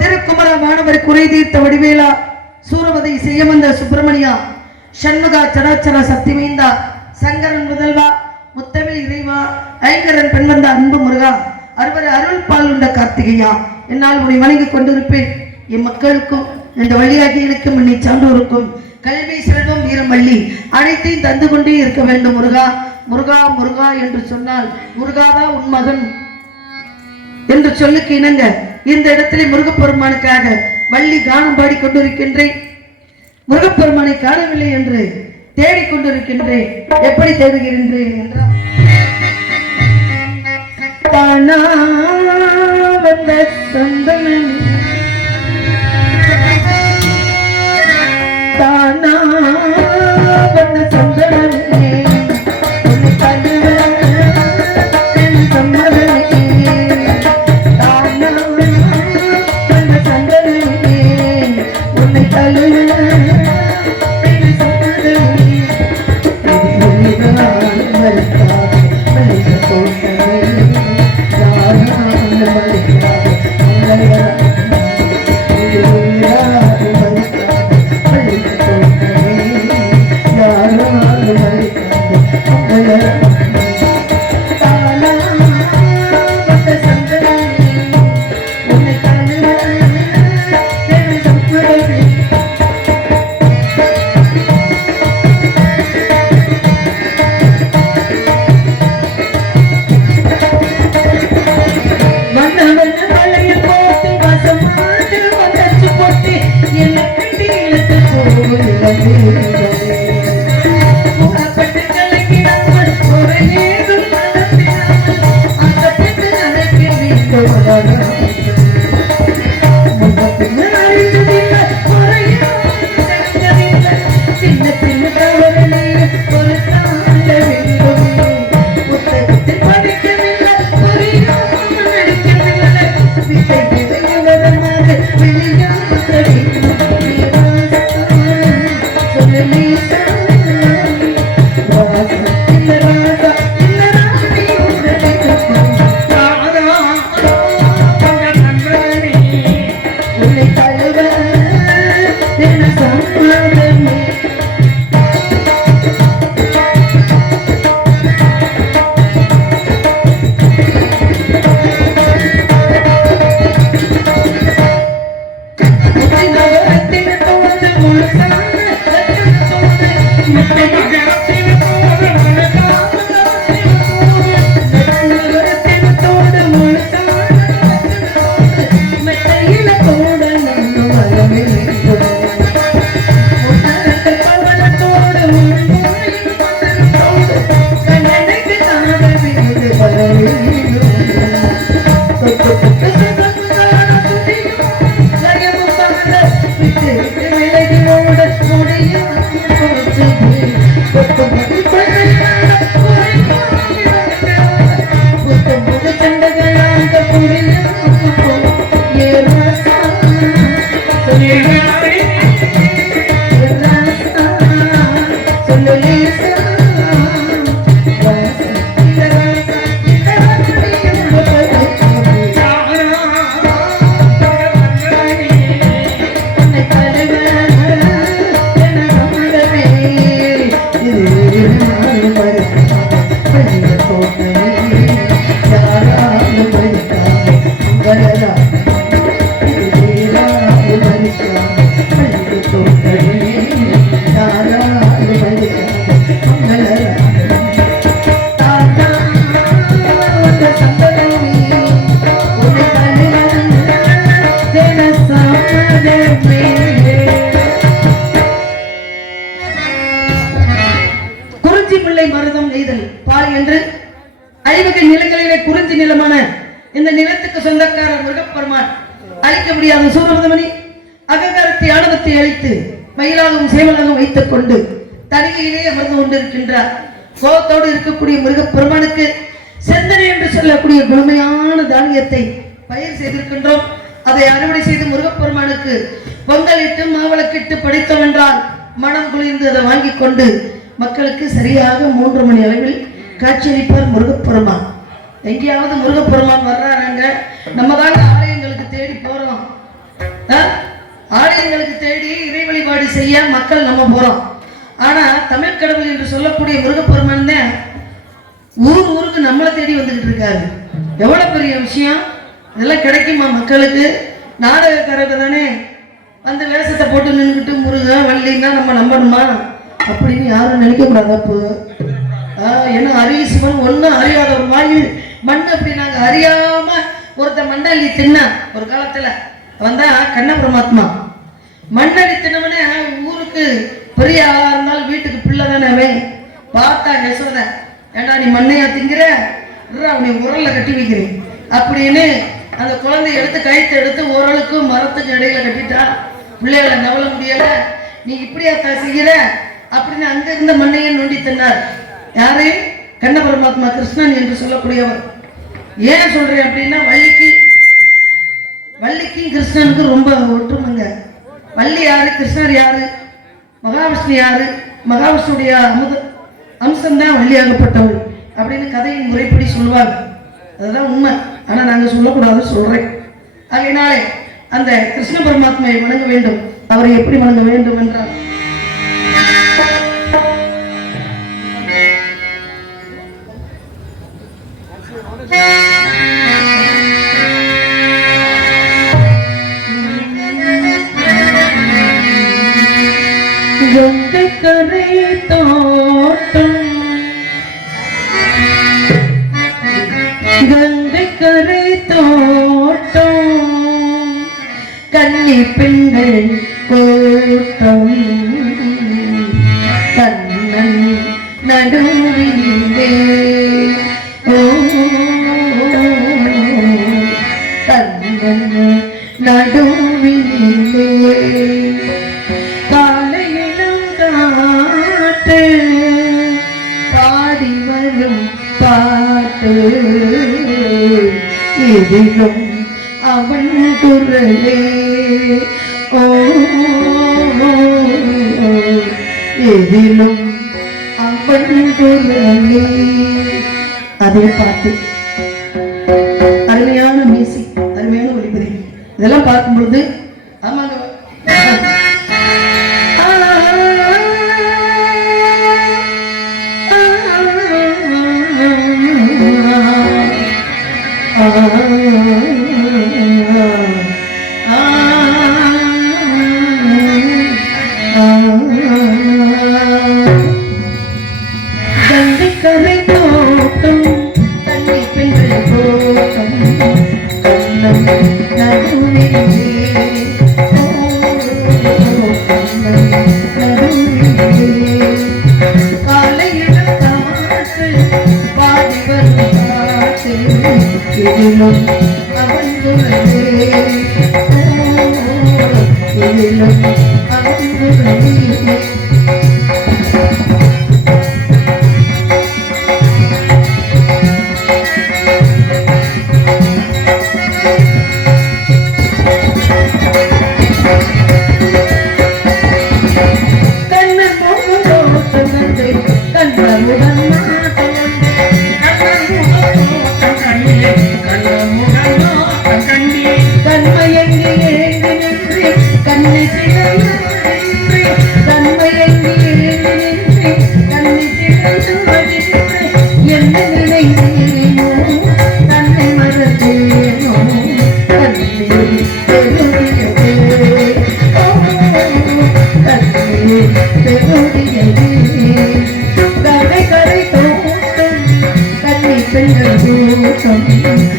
திருக்குமர மாணவர் குறை தீர்த்த வடிவேலா சூரவதை செய்யமந்த சுப்பிரமணியா சண்முகா சடாச்சர சக்திமீந்தா சங்கரன் முதல்வா முத்தமிழ் இறைவா ஐங்கரன் பெண்வந்த அன்பு முருகா அறுவர் அருள் பால் உண்ட கார்த்திகையா என்னால் உன்னை வணங்கி கொண்டிருப்பேன். என் மக்களுக்கும் இந்த வழியாகிகளுக்கும் என்னை சான்றோருக்கும் கல்வி செல்வம் வீரமல்லி அனைத்தையும் தந்து கொண்டே இருக்க வேண்டும் முருகா. முருகா முருகா என்று சொன்னால் முருகாதா உன் மகன். என்று சொல்லுக்கு இணங்க இந்த இடத்திலே முருகப்பெருமானுக்காக வள்ளி கானம் பாடி கொண்டிருக்கின்றேன். முருகப்பெருமானை காணவில்லை என்று தேடிக்கொண்டிருக்கின்றேன் எப்படி தேடுகின்றேன் என்றால் தானா வந்த சந்தனம் தானா வந்த சந்தனம் அழைக்க குறிஞ்சி பிள்ளை மருதம் நெய்தல் பால் என்று ஐவகை நிலங்களிலே குறிஞ்சி நிலமான இந்த நிலத்துக்கு சொந்தக்காரர் முருகப்பெருமான் அழிக்க முடியாத சூரமதமணி அகங்காரத்தை ஆணவத்தை அழித்து மயிலாகவும் சேவலாகவும் வைத்துக் கொண்டு தனிகையிலே அமர்ந்து கொண்டிருக்கின்றார். கோபத்தோடு இருக்கக்கூடிய முருகப்பெருமானுக்கு செந்தனை என்று சொல்லக்கூடிய முழுமையான தானியத்தை பயிர் செய்திருக்கின்றோம். அதை அறுவடை செய்து முருகப்பெருமானுக்கு பொங்கலிட்டு மாவளக்கிட்டு படைத்தோம் என்றால் மனம் குளிர்ந்து அதை வாங்கிக் கொண்டு மக்களுக்கு சரியாக மூன்று மணி அளவில் காட்சியளிப்பார் முருகப்பெருமான். எங்கேயாவது முருகப்பெருமான் வர்றாருங்க நம்ம தான் ஆலயங்களுக்கு தேடி போறோம். ஆலயங்களுக்கு தேடி இறை வழிபாடு செய்ய மக்கள் நம்ம போறோம். ஆனா தமிழ் கடவுள் என்று சொல்லக்கூடிய முருகப்பெருமான் தான் ஊரு ஊருக்கு நம்மளை தேடி வந்துகிட்டு இருக்காரு. எவ்வளவு பெரிய விஷயம்? இதெல்லாம் கிடைக்குமா மக்களுக்கு? நாடகக்காரங்க தானே அந்த வேஷத்தை போட்டு நின்றுக்கிட்டு முருகன் வள்ளின்னா நம்ம நம்பணுமா? அப்படின்னு யாரும் நினைக்க கூடாது அப்போ. ஆஹ் ஏன்னா அரிய சிவன் ஒன்றும் அறியாத ஒரு வாயில் மண் அப்படி நாங்கள் அறியாம ஒருத்த மண்ணள்ளி தின்ன ஒரு காலத்துல வந்தா கண்ண பரமாத்மா. மண்ணடி தின்னவனே ஊருக்கு பெரிய ஆளா இருந்தாலும் வீட்டுக்கு பிள்ளை தானே பார்த்தா யசோத ஏண்டா நீ மண்ணையா திங்கிற? அவனை உரல்ல கட்டி வைக்கிறேன். அப்படின்னு அந்த குழந்தைய எடுத்து கயிற்று எடுத்து ஓரளவுக்கு மரத்துக்கு இடையில கட்டிட்டா பிள்ளைகளை நவல முடியல. நீ இப்படியா த- செய்கிற? அப்படின்னு அங்க இருந்த மண்ணையை நோண்டி தின்னார். யாரு? கண்ண பரமாத்மா கிருஷ்ணன் என்று சொல்லக்கூடியவர். ஏன் சொல்றேன் அப்படின்னா வள்ளிக்கு வள்ளிக்கும் கிருஷ்ணனுக்கும் ரொம்ப ஒற்றுமைங்க. வள்ளி யாரு? கிருஷ்ணர் யாரு? மகாவிஷ்ணு யாரு? மகாவிஷ்ணுடைய அமுத அம்சம்தான் வள்ளியாகப்பட்டவள் அப்படின்னு கதையின் முறைப்படி சொல்லுவாங்க. அதுதான் உண்மை. ஆனா நாங்க சொல்லக்கூடாது சொல்றேன். அதனாலே அந்த கிருஷ்ண பரமாத்மாவை வணங்க வேண்டும். அவரை எப்படி வணங்க வேண்டும் என்றால் கன்னி பெண்கள் கோத்தம் கண்ணன் நடுவிலே ஓ நடுவிலே காலையிலும் காட்டு பாடி வரும் பாட்டு. இதிலும் அவன் குரலே ஓ எதிலும் அவன் குரலே அதே பாட்டு அருமையான மியூசிக் அருமையான ஒளிபதி இதெல்லாம் பார்க்கும் பொழுது ஆமாங்க கரை அவன் குரலே ஓ, இதிலும் அவன் Saya ingin.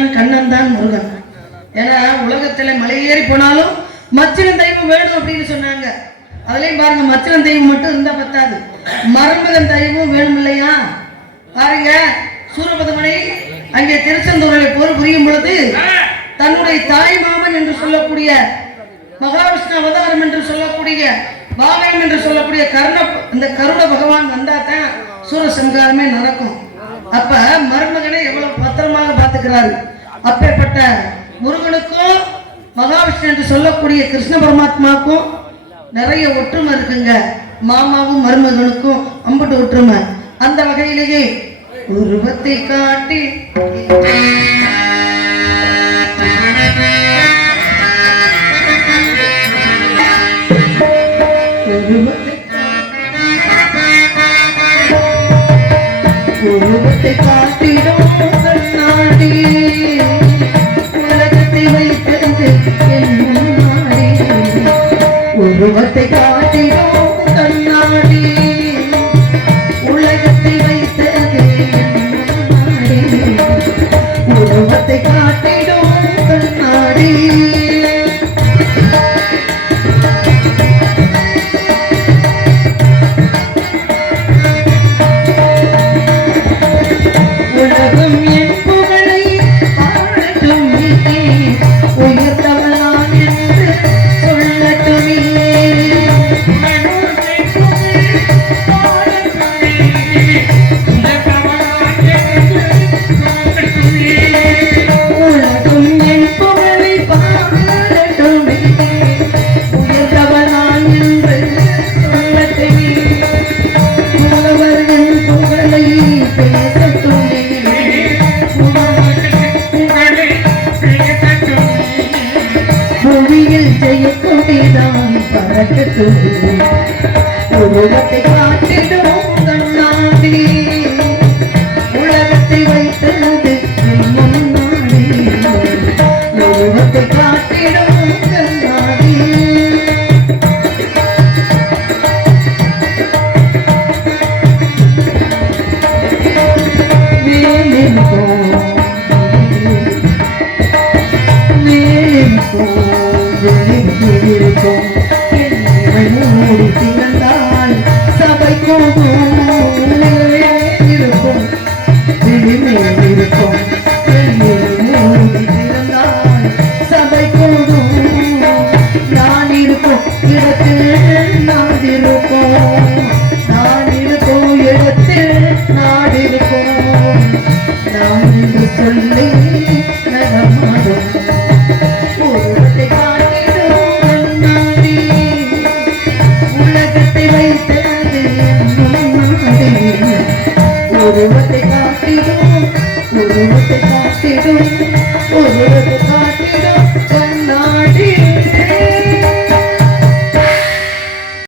தான் கண்ணன் தான் முருகன். ஏன்னா உலகத்துல மலையேறி போனாலும் மச்சிலன் தெய்வம் வேணும் அப்படின்னு சொன்னாங்க. அதுலயும் பாருங்க மச்சிலன் தெய்வம் மட்டும் இருந்தா பத்தாது. மருமகன் தெய்வம் வேணும் இல்லையா? பாருங்க சூரபதமனை அங்கே திருச்செந்தூரில் போர் புரியும் பொழுது தன்னுடைய தாய் மாமன் என்று சொல்லக்கூடிய மகாவிஷ்ணு அவதாரம் என்று சொல்லக்கூடிய பாவயம் என்று சொல்லக்கூடிய கர்ண இந்த கருண பகவான் வந்தா தான் சூரசங்காரமே நடக்கும். அப்ப மருமகனை எவ்வளவு பத்திரமா பார்த்துக்கிறாரு அப்பேற்பட்ட முருகனுக்கும் மகாவிஷ்ணு என்று சொல்லக்கூடிய கிருஷ்ண பரமாத்மாவுக்கும் நிறைய ஒற்றுமை இருக்குங்க. மாமாவும் மருமகனுக்கும் அம்புட்டு ஒற்றுமை. அந்த வகையிலேயே உருவத்தை காட்டி பறக்கட்டுமே உருவத்தை